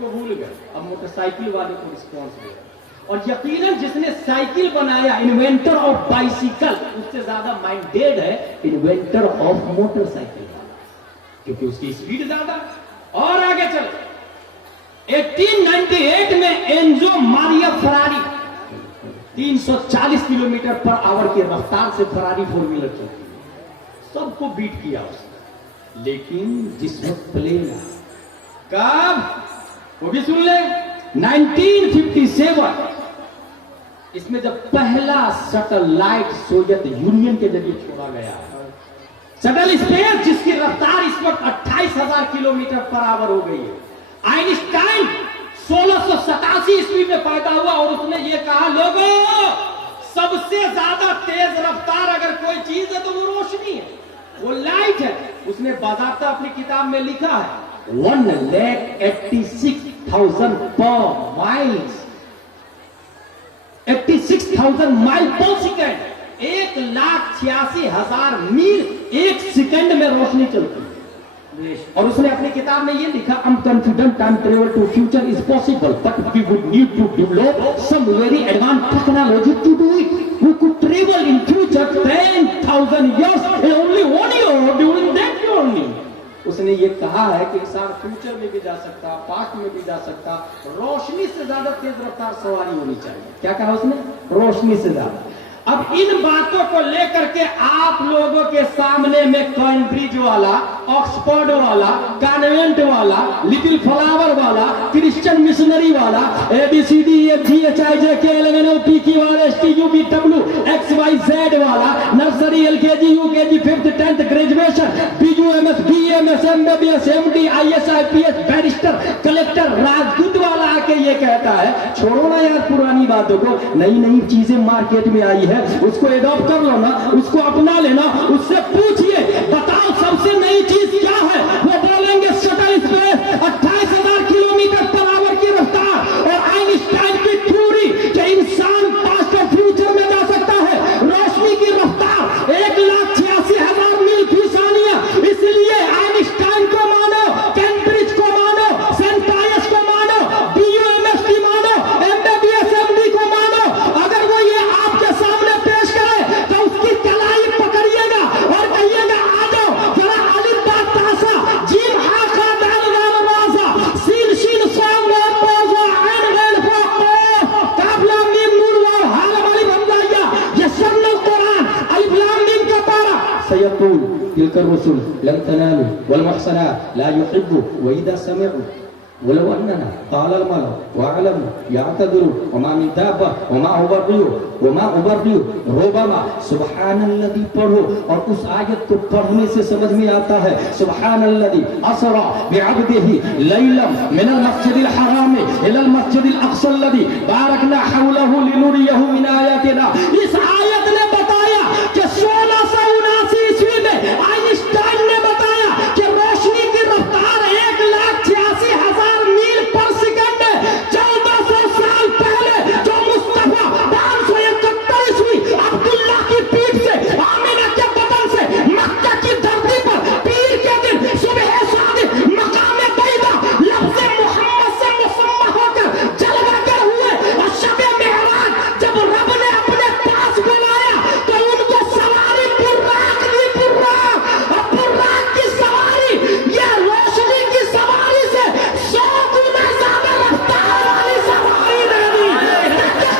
کو بھول گئے, اب موٹر سائیکل والے کو رسپانس دے. اور یقیناً جس نے سائیکل بنایا, انوینٹر آف بائسیکل, اس سے زیادہ مائنڈیڈ ہے انوینٹر آف موٹر سائیکل, کیونکہ اس کی اسپیڈ زیادہ. اور آگے چلو, 1898 میں اینزو ماریا فراری 340 کلومیٹر پر آور کی رفتار سے فراری 4 ویلر چلتی, سب کو بیٹ کیا اس نے. لیکن جس وقت پلین کب, وہ بھی سن لیں, 1957 اس میں جب پہلا سیٹلائٹ سوویت یونین کے ذریعے چھوڑا گیا, سٹل اسپیس جس کی رفتار اس وقت 28,000 کلومیٹر پر آور ہو گئی ہے. آئنسٹائن 1687 عیسوی میں پیدا ہوا اور اس نے یہ کہا, لوگوں سب سے زیادہ تیز رفتار اگر کوئی چیز ہے تو وہ روشنی ہے, وہ لائٹ ہے. اس نے باضابطہ اپنی کتاب میں لکھا ہے 1,86,000 per miles, 86,000 مائل پر سیکنڈ, 1,86,000 میل ایک سیکنڈ میں روشنی چلتی ہے. اور اس نے اپنی کتاب میں یہ لکھا, I'm confident time travel to future is possible, but we would need to develop some very advanced technology to do it. We could travel in future 10,000 years in only 1 year during that journey. اس نے یہ کہا ہے کہ انسان future میں بھی جا سکتا, پاسٹ میں بھی جا سکتا, روشنی سے زیادہ تیز رفتار سواری ہونی چاہیے. کیا کہا اس نے؟ روشنی سے زیادہ. اب ان باتوں کو لے کر کے آپ لوگوں کے سامنے میں کیمبرج والا, آکسفورڈ والا, کانوینٹ والا, لٹل فلاور والا, کرسچن مشنری والا, ABCDEFGHIJKLMNOP QRSTUVWXYZ والا, nursery LKG UKG 5th 10th graduation, BUMS BMS MBBS MD IS IPS barrister collector راجدوت والا آ کے یہ کہتا ہے, چھوڑو نا یار پرانی باتوں کو, نئی نئی چیزیں مارکیٹ میں آئی ہے, اس کو ایڈاپٹ کر لو نا, اس کو اپنا لینا. اس سے پوچھئے بتاؤ سب سے نئی چیز کیا ہے, وہ بولیں گے شٹل اسپیس, 28,000 کلومیٹر پر آور کی رفتار, اور آئنسٹائن کی تھیوری کہ انسان پاسٹ اور فیوچر میں جا سکتا ہے, روشنی کی رفتار 1,86,000 میل فی ثانیہ. اس لیے آئنسٹائن کو مانو, کیمبرج کو مانو, سینٹ پائس کو مانو, BUMS کی مانو, MBBS MD کو مانو. اگر وہ یہ آپ کے سامنے پیش کرے تو اس کی کلائی پکڑیے گا اور کہیے گا, آ جاؤ ذرا الف با تا سا جیم ہا خا دال لام را سا سین شین صاد لام را سا عین غین فا قاف کاف لام میم نون واو ہا لام الف حمزہ یا یسرنا القرآن الف لام میم کا پارا. سیقول تلك الرسل لن تنالوا والمحصنات لا يحبوا وإذا سمعوا ولو أننا قال الملأ واعلموا يعتذروا وما من دابة وما أبرئ ربما سبحان الذي پڑھو, اور اس آیت کو پڑھنے سے سمجھ میں آتا ہے سبحان الذي أسرى بعبده ليلا من المسجد الحرام إلى المسجد الأقصى الذي باركنا حوله لنريه من آياتنا. اس آیت نے بتایا کہ 1679 عیسوی میں آئنسٹائن نے بتایا کہ روشنی کی رفتار 1,86,000 میل پر سیکنڈ ہے. 1400 سال پہلے جو مصطفیٰ 571 عیسوی عبداللہ کی پیٹھ سے, آمینہ کے بدن سے, مکہ کی دھرتی پر پیر کے دن صبح صادق مقام بیضا لفظ محمد سے مسمہ ہو کر جلوہ گر ہوئے, اور شب معراج جب رب نے اپنے پاس بلایا تو ان کو سواری براق دی, براق کی سواری, یہ روشنی کی سواری سے 100 گنا زیادہ رفتار والی سواری دے دی.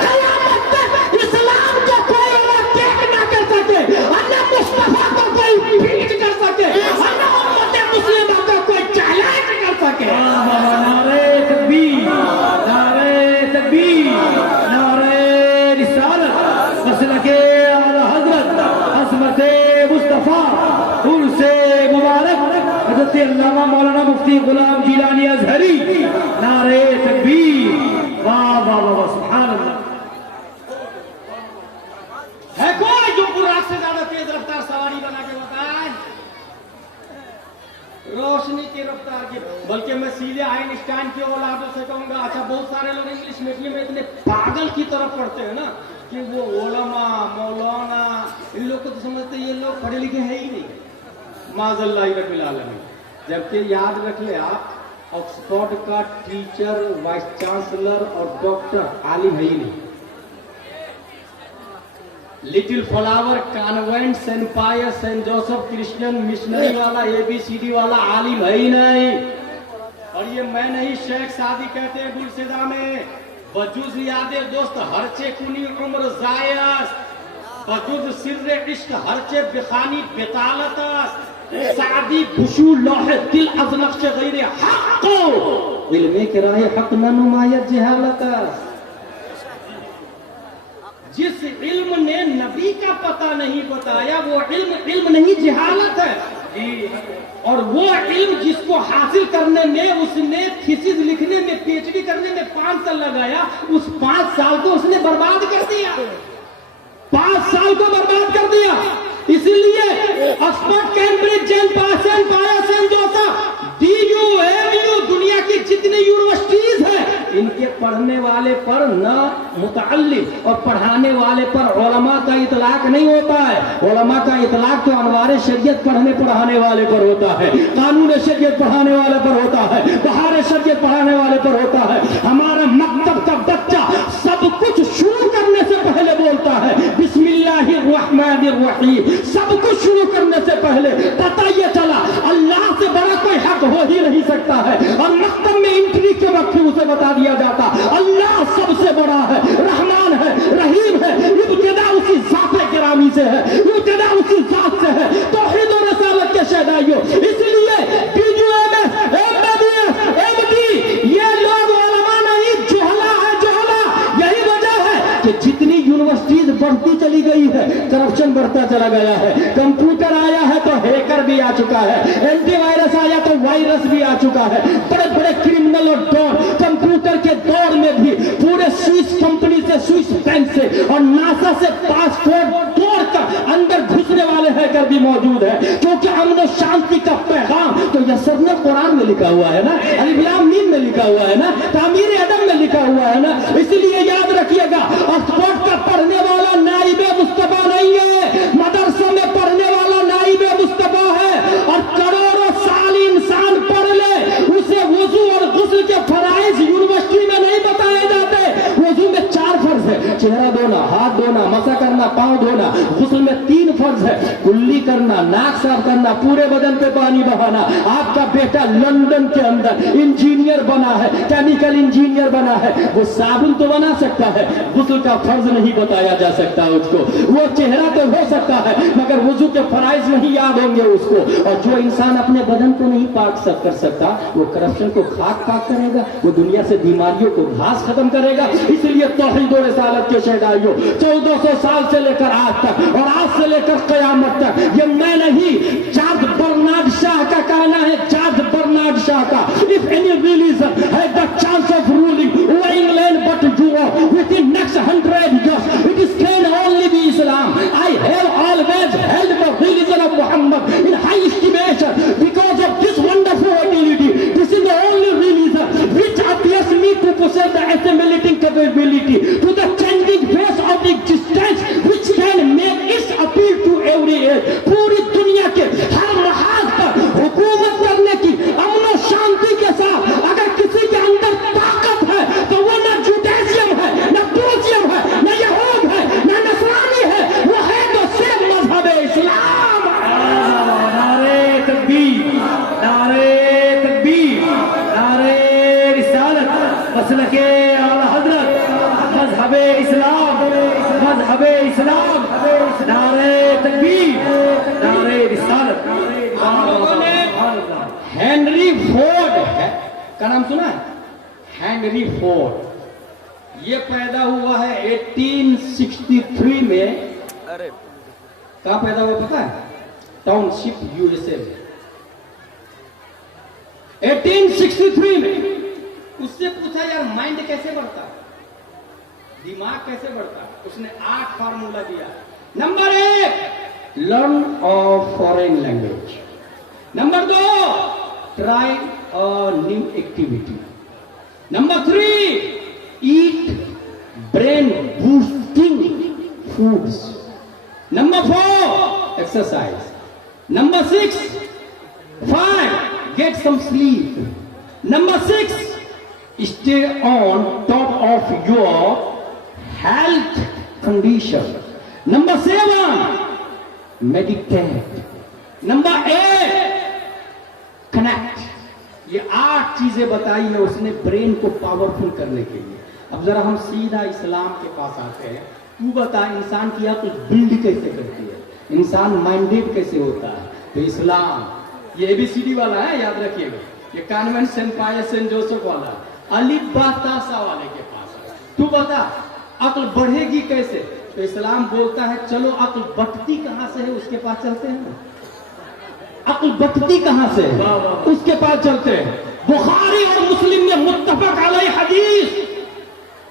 قیامت تک اسلام کو کوئی اوورٹیک نہ کر سکے, اللہ مصطفیٰ کو کوئی بیٹ کر سکے, اللہ امت مسلمہ کو کوئی چیلنج کر سکے. نعرہ تکبیر, نعرہ تکبیر, نعرہ رسالت, مسلک اعلی حضرت عظمت مصطفیٰ عرس مبارک حضرت علامہ مولانا مفتی غلام جیلانی ازہری. نعرہ تکبیر, واہ واہ واہ, سبحان اللہ. ہے کوئی جو براق سے زیادہ تیز رفتار سواری بنا کے بتائے؟ روشنی کی رفتار کی. بلکہ میں سیدھے آئنسٹائن کی اولادوں سے کہوں گا, اچھا بہت سارے لوگ انگلش میڈیم میں اتنے پاگل کی طرف پڑھتے ہیں نا کہ وہ علماء مولانا ان لوگ کو تو سمجھتے یہ لوگ پڑھے لکھے ہیں ہی نہیں, معاذ اللہ رب العالمین. جبکہ یاد رکھ لے آپ ऑक्सफोर्ड का टीचर, वाइस चांसलर और डॉक्टर आलिम है ही नहीं। लिटिल फ्लावर कॉन्वेंट, सेंट पायस, सेंट जोसेफ क्रिश्चियन मिशनरी वाला, ABCD वाला आलिम है ही नहीं। और ये मैं नहीं, शेख सादी कहते हैं गुलसिदा में, वजूद यादे दोस्त हरचे कुनी उम्र जायस, वजूद सिर्रे इश्क हरचे बिखानी बितालतस, सादी बुशू लोहे दिल अज नक्श गैरे हक़ इल्मे के राहे हक़ न नुमायत जहालतस। जिस इल्म ने नबी का पता नहीं बताया वो इल्म नहीं, जहालत है। और वो इल्म जिसको हासिल करने में उसने थीसिस लिखने में, PhD करने में 5 साल लगाया, उस 5 साल को उसने बर्बाद कर दिया, 5 साल को बर्बाद कर दिया। इसीलिए ऑक्सफोर्ड, कैम्ब्रिज, सेंट पायस, सेंट जोसेफ, DU, ABU, दुनिया की जितनी यूनिवर्सिटीज हैं, इनके पढ़ने वाले पर न मुतअल्लिम और पढ़ाने वाले पर उलमा का इतलाक नहीं होता है। उलमा का इतलाक तो अनवार शरीयत पढ़ने पढ़ाने वाले पर होता है, कानून शरीयत पढ़ाने वाले पर होता है, बहार शरीयत पढ़ाने वाले पर होता है। हमारा मकतब का बच्चा सब कुछ शुरू करने से पहले बोलता है बिस्मिल्लाहिर्रहमानिर्रहीम। सब कुछ शुरू करने से पहले पता ये चला अल्लाह से बड़ा कोई हक हो ही नहीं सकता है। और मकतब में एंट्री के वक्त उसे बता दिया जाता अल्लाह सबसे बड़ा है, रहमान है, रहीम है। इब्तिदा उसी ज़ात गिरामी से है, इब्तिदा उसी ज़ात से है। तौहीद और रिसालत के शहदाइयों, इसलिए BUMS, MBBS, MD ये लोग उलमा नहीं, जोहला है, जोहला। यही वजह है कि जितनी यूनिवर्सिटीज बढ़ती चली गई है, करप्शन बढ़ता चला गया है। कंप्यूटर आया है तो हैकर भी आ चुका है, एंटीवायरस आया तो वायरस भी आ चुका है। बड़े बड़े क्रिमिनल और डॉन कंप्यूटर के दौर में भी पूरे स्विस कंपनी से, स्विस बैंक से और नासा से पासपोर्ट तोड़कर अंदर घुसने वाले हैकर भी मौजूद है। क्योंकि अमन शांति का पैगाम तो यसरने कुरान में लिखा हुआ है ना, अलिफ लाम मीम में लिखा हुआ है ना, तामीर अदब में लिखा हुआ है ना। इसलिए याद रखिएगा, ऑक्सफोर्ड का पढ़ने वाला नाइबे मुस्तफा नहीं है, मदरसे में पढ़ने वाला नाइबे मुस्तफा है। और करोड़ों साल इंसान पढ़ ले, उसे वुजू और गुस्ल के फराइज यूनिवर्सिटी में नहीं बताए जाते। वुजू में 4 फर्ज है, चेहरा धोना, हाथ धोना, मसा करना, पांव धोना। गुस्ल में 3 फर्ज है, कुल्ली करना, नाक साफ करना, पूरे बदन पे पानी बहाना। आपका बेटा लंदन के अंदर इंजीनियर बना है, केमिकल इंजीनियर बना है, वो साबुन तो बना सकता है, गुस्ल का फर्ज नहीं बताया जा सकता उसको। वो चेहरा तो हो सकता है मगर वुजू के फराइज नहीं याद होंगे उसको। और जो इंसान अपने बदन को नहीं पाक कर सकता, वो करप्शन को खाक पाक करेगा, वो दुनिया से बीमारियों को घास खत्म करेगा। इसलिए तौहीद और रिसालत के शहदाइयों, 1400 साल से लेकर आज तक और आज से लेकर कयामत तक, ये मैं नहीं, चार्ल्स बर्नार्ड शाह का कहना है, चार्ल्स बर्नार्ड शाह का, if any religion had the chance of ruling over England but Europe with in next 100 years it is can only be Islam. I have always held the religion of Muhammad in high estimation because of this wonderful ability. This is the only religion which appears me to possess the assimilating capability to the changing face of existence, which can make its appeal to every age. पूरी दुनिया के हर महाज पर हुकूमत करने की अमन और शांति के साथ अगर किसी के अंदर ताकत है तो वो न जुडाइज्म है, न बुर्जियम है, न यहूद है, न नसरानी है, वो है तो सिर्फ मजहब इस्लाम। नारे तकबीर, नारे तकबीर, नारे रिसालत, मसलके आला हजरत, मजहब इस्लाम, मजहब इस्लाम, नारे तकबीर, नारे रिसालत। हेनरी फोर्ड का नाम सुना है? हेनरी फोर्ड, ये पैदा हुआ है 1863 में। कहाँ पैदा हुआ पता है? टाउनशिप, USA में, 1863 में। उससे पूछा यार माइंड कैसे बढ़ता है, दिमाग कैसे बढ़ता है? उसने 8 फार्मूला दिया। Number 1, learn of foreign language. Number 2, try a new activity. Number 3, eat brain boosting foods. Number 4, exercise. Number 6, 5, get some sleep. Number 6, stay on top of your health condition. Number 7, meditate. Number 8, connect. ये 8 चीजें बताई है उसने brain को powerful करने के लिए। अब जरा हम सीधा इस्लाम के पास आते हैं। तू बता इंसान की अक्ल बिल्ड कैसे करती है, इंसान माइंडेड कैसे होता है? तो इस्लाम ये ABCD वाला है, याद रखिएगा। ये कॉन्वेंट सेंट पायस सेंट जोसेफ वाला अलिफ बा ता सा वाले के पास है। तू बता अक्ल बढ़ेगी कैसे? तो इस्लाम बोलता है चलो अक्ल बटती कहां से है उसके पास चलते हैं। अक्ल बटती कहां से है उसके पास चलते हैं। बुखारी और मुस्लिम में मुत्तफक अलैह हदीस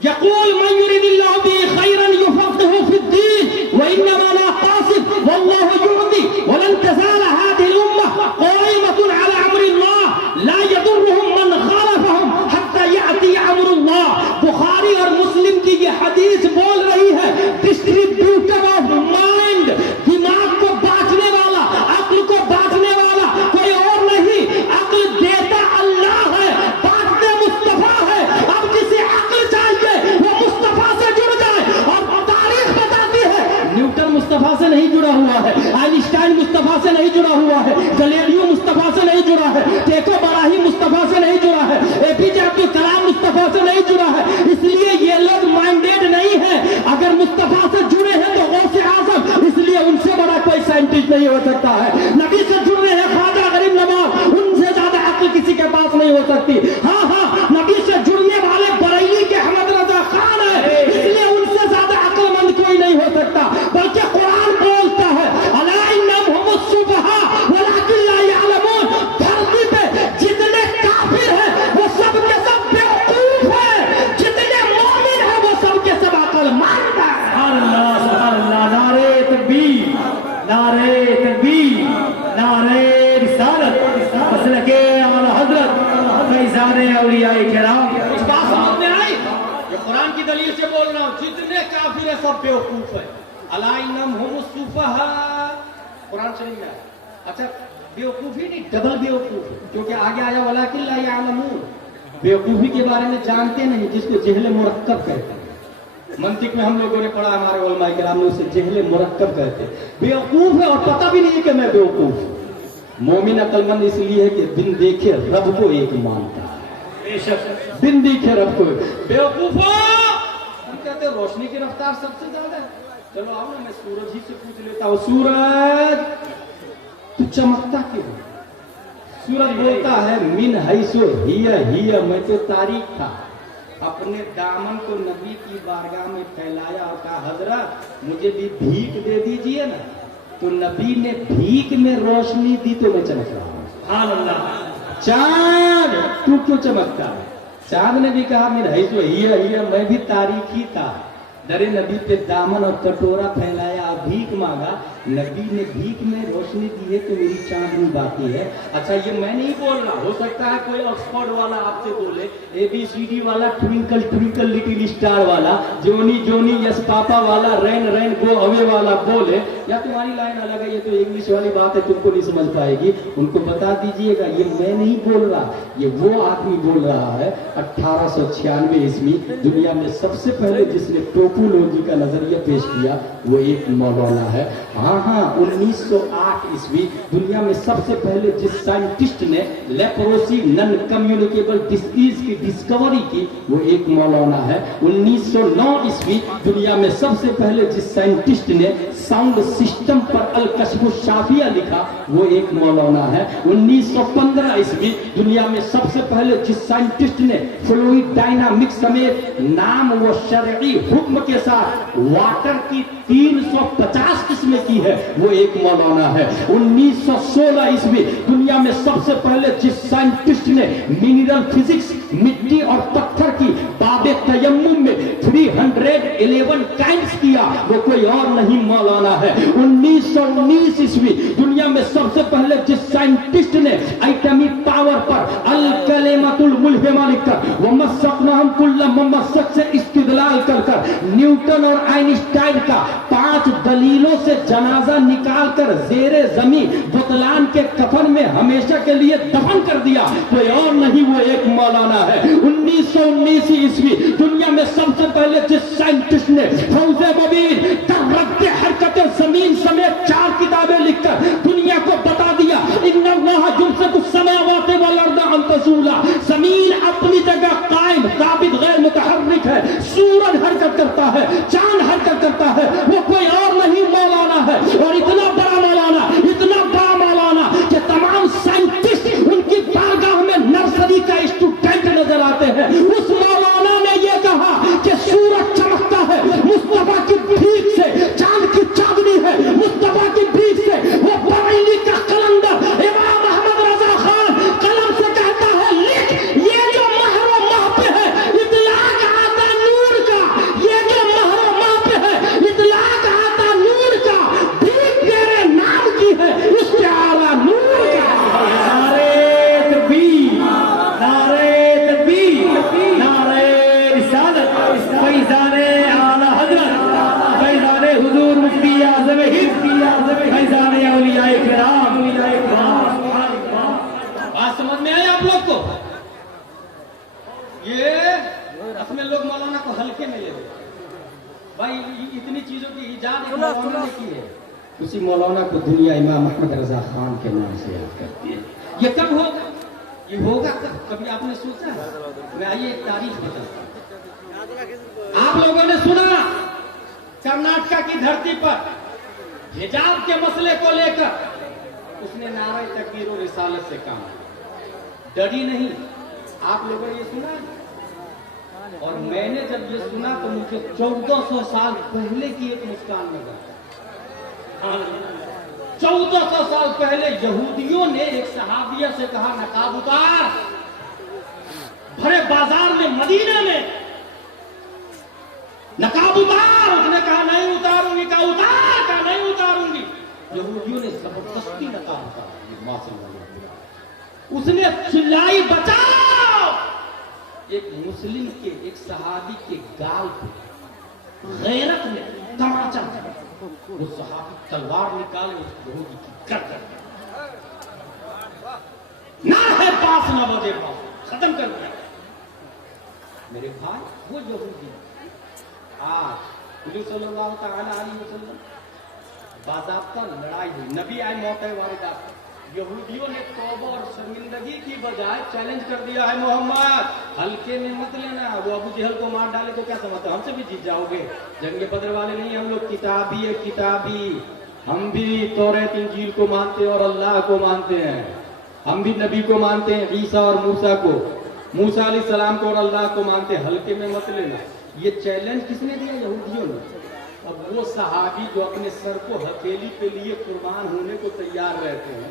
यक़ूल मन युरिदिल्लाहु बिही खैरन युफ़क़िहु फ़िद्दीन व इन्नमा ला क़ासिद वल्लाहु युअति व लन तज़ाल हादिहिल उम्मह क़ाइमतुन अला अम्रिल्लाह ला यदुर्रुहुम मन ख़ालफ़हुम हत्ता यअती अम्रुल्लाह। बुखारी और मुस्लिम की ये हदीस बोल रही है डिस्ट्रीब्यूटर ऑफ माइंड, दिमाग को बांटने वाला, अक्ल को बांटने वाला कोई और नहीं, अक्ल देता अल्लाह है, बांटने मुस्तफा है। अब जिसे अक्ल चाहिए वो मुस्तफा से जुड़ जाए। और तारीख बताती है न्यूटन मुस्तफा से नहीं जुड़ा हुआ है, आइंस्टाइन मुस्तफा से नहीं जुड़ा हुआ है, गैलीलियो मुस्तफा से नहीं जुड़ा है, टेको बराही मुस्तफा से नहीं जुड़ा है, एपीजे अब्दुल कलाम मुस्तफा से नहीं जुड़ा है। इसलिए ये लोग माइंडेड नहीं है। अगर मुस्तफा से जुड़े हैं तो गौसे आजम, इसलिए उनसे बड़ा कोई साइंटिस्ट नहीं हो सकता है। नबी से जुड़े हैं ख्वाजा गरीब नवाज, उनसे ज्यादा अक्ल किसी के पास नहीं हो सकती। हाँ, नबी से जुड़ने वाले बरेली के अहमद रजा खान है, इसलिए उनसे ज्यादा अक्लमंद कोई नहीं हो सकता। बल्कि कुरान बोलता है अला इन्नहुम सुबहा वलाकिन ला यअलमून। धरती पे जितने काफिर हैं वो सब के सब बेवकूफ हैं, जितने मोमिन हैं वो सब के सब अक्लमंद हैं। अल्लाह सुभान अल्लाह। नारे तकबीर, नारे तकबीर, नारे रिसालत, मसलके आला हजरत फैज़ाने औलियाए किराम। इस बात समझ में आई? ये कुरान की दलील से बोल रहा हूँ, जितने काफिर है सब बेवकूफ है। अला इन्नहुम सुफहा, कुरान शरीफ में है। अच्छा बेवकूफी नहीं, डबल बेवकूफ, क्योंकि आगे आया वलाकिन ला यअलमून। बेवकूफी के बारे में जानते नहीं, जिसको जहल मुरक्कब कहते हैं। मंतिक में हम लोगों ने पढ़ा, हमारे उलमाए किराम ने उसे जहल मुरक्कब कहते हैं। बेवकूफ है और पता भी नहीं है कि मैं बेवकूफ हूं। मोमिन अक्लमंद इसलिए है कि बिन देखे रब को एक मानता है। बेशक बिन देखे रब को। बेवकूफो हम कहते हैं रोशनी की रफ्तार सबसे ज्यादा है। चलो आओ ना, मैं सूरज ही से पूछ लेता हूँ, सूरज तू चमकता क्यों? सूरज बोलता है मिन हैसो हिया, मैं तो तारीख था। अपने दामन को नबी की बारगाह में फैलाया और कहा हजरत मुझे भी भीख दे दीजिए ना। तो नबी ने भीख में रोशनी दी तो मैं चमक रहा हूं। सुभान अल्लाह। चांद तू क्यों चमकता है? चांद ने भी कहा मिन हैसो हिया, मैं भी तारीख ही था। दरे नबी पे दामन और कटोरा फैलाया, भीख मांगा, नबी ने भीख में रोशनी दी है तो मेरी चांदनी बाकी है। अच्छा ये मैं नहीं बोल रहा, हो सकता है कोई ऑक्सफोर्ड वाला आपसे बोले, ABCD वाला, ट्विंकल ट्विंकल लिटिल स्टार वाला, जोनी जोनी यस पापा वाला, रैन रैन गो अवे वाला बोले, या तुम्हारी लाइन अलग है, ये तो इंग्लिश वाली बात है, तुमको नहीं समझ पाएगी। उनको बता दीजिएगा ये मैं नहीं बोल रहा, ये वो आदमी बोल रहा है। 1896 ईस्वी दुनिया में सबसे पहले जिसने टोपोलॉजी का नजरिया पेश किया वो एक मौलाना है। हाँ, 1908 ईस्वी दुनिया में सबसे पहले जिस साइंटिस्ट ने लेप्रोसी नॉन कम्युनिकेबल डिसीज की डिस्कवरी की वो एक मौलाना है। 1909 ईस्वी दुनिया में सबसे पहले जिस साइंटिस्ट ने साउंड सिस्टम पर अल कश्फ शाफिया लिखा वो एक मौलाना है। 1915 ईस्वी दुनिया में सबसे पहले जिस साइंटिस्ट ने फ्लूइड डायनामिक्स समेत नाम व शरई हुक्म के साथ वाटर की 350 किस्में की है वो एक मौलाना है। 1916 ईस्वी दुनिया में सबसे पहले जिस साइंटिस्ट ने मिनरल फिजिक्स मिट्टी और पत्थर की बाबे तयम्मुम में 311 काइंड्स किया वो कोई और नहीं मौलाना है। 1919 ईस्वी दुनिया में सबसे पहले जिस साइंटिस्ट ने एटॉमिक पावर पर अल कलिमतुल मुल्हिमा लिखकर व मस्सकनाहुम कुल्ल ममस्सक से इस्तिदलाल निकाल कर न्यूटन और आइंस्टाइन का 5 दलीलों से जनाजा निकाल कर जेरे जमीन बुतलान के कफन में हमेशा के लिए दफन कर दिया। कोई और नहीं, वो एक मौलाना है। 1919 ईस्वी दुनिया में सबसे पहले जिस साइंटिस्ट ने फौजे मबीन तरक्की हरकत जमीन समेत 4 किताबें लिखकर दुनिया को बता दिया, इन्नल्लाह युमसिकु समावाति वल अर्द अन तज़ूला, जमीन अपनी जगह कायम काबिद गैर मुतहर्रिक है, सूरज हरकत करता है, चांद हरकत करता है, वो कोई और नहीं मौलाना है। और इतना बड़ा मौलाना, इतना बड़ा मौलाना कि तमाम साइंटिस्ट उनकी बारगाह में नर्सरी का स्टूडेंट नजर आते हैं। उस मौलाना ने ये कहा कि सूरज चमकता है मुस्तफा की भीख से, चांद की चांदनी है मुस्तफा की भीख से। वो बरेली का कलंदर इमाम अहमद रजा खान कलम से कहता है, लिख, ये जो महर व माह पे है इतलाक आता नूर का, ये जो महर व माह पे है इतलाक आता नूर का, भीख तेरे नाम की है इसके आला नूर का। नारे तकबीर, नारे तकबीर, नारे रिसालत, फैज़ाने आला हज़रत, फैज़ाने हुजूर मुफ्ती आज़म हिंद, फैज़ाने औलियाए किराम। बात समझ में आई आप लोग को? ये असमें लोग मौलाना को हल्के में ले रहे भाई। इतनी चीजों की इजाद एक मौलाना ने की है, उसी मौलाना को दुनिया इमाम अहमद रजा खान के नाम से याद करती है। ये कब होगा? ये होगा कब? कभी आपने सोचा है? मैं आइए एक तारीख बताता हूं। आप लोगों ने सुना कर्नाटका की धरती पर हिजाब के मसले को लेकर उसने नारे तकबीर और रिसालत से काम, डरी नहीं। आप लोगों ने ये सुना? और मैंने जब ये सुना तो मुझे 1400 साल पहले की एक मुस्कान लगा। 1400 साल पहले यहूदियों ने एक सहाबिया से कहा, नकाब उतार। भरे बाजार में मदीना में नकाब उतार। उसने कहा नहीं उतारूंगी। कहा उतार। कहा नहीं उतारूंगी। यहूदियों ने जबरदस्ती नकाब उतारा। उसने चिल्लाई, बचाओ। एक मुस्लिम के, एक सहाबी के गाल पे गैरत में तमाचा, वो सहाबी तलवार निकाल उस यहूदी की गर्दन ना है पास ना बजे पास, खत्म कर दिया। मेरे भाई, वो यहूदी आज हुजूर सल्लल्लाहु तआला अलैहि वसल्लम बाज़ाब्ता लड़ाई हुई, नबी आए मौके वारिदात। यहूदियों ने तौबा और शर्मिंदगी की बजाय चैलेंज कर दिया है, मोहम्मद हल्के में मत लेना। वो अबू जहल को मार डाले तो क्या समझते, हमसे भी जीत जाओगे। जंग बदर वाले नहीं हम लोग, किताबी है किताबी। हम भी तौरात इंजील को मानते हैं और अल्लाह को मानते हैं। हम भी नबी को मानते हैं, ईसा और मूसा को, मूसा अलैहिस्सलाम को और अल्लाह को मानते हैं। हल्के में मत लेना। ये चैलेंज किसने दिया? यहूदियों ने। अब वो सहाबी जो अपने सर को हथेली पे लिए कुर्बान होने को तैयार रहते हैं,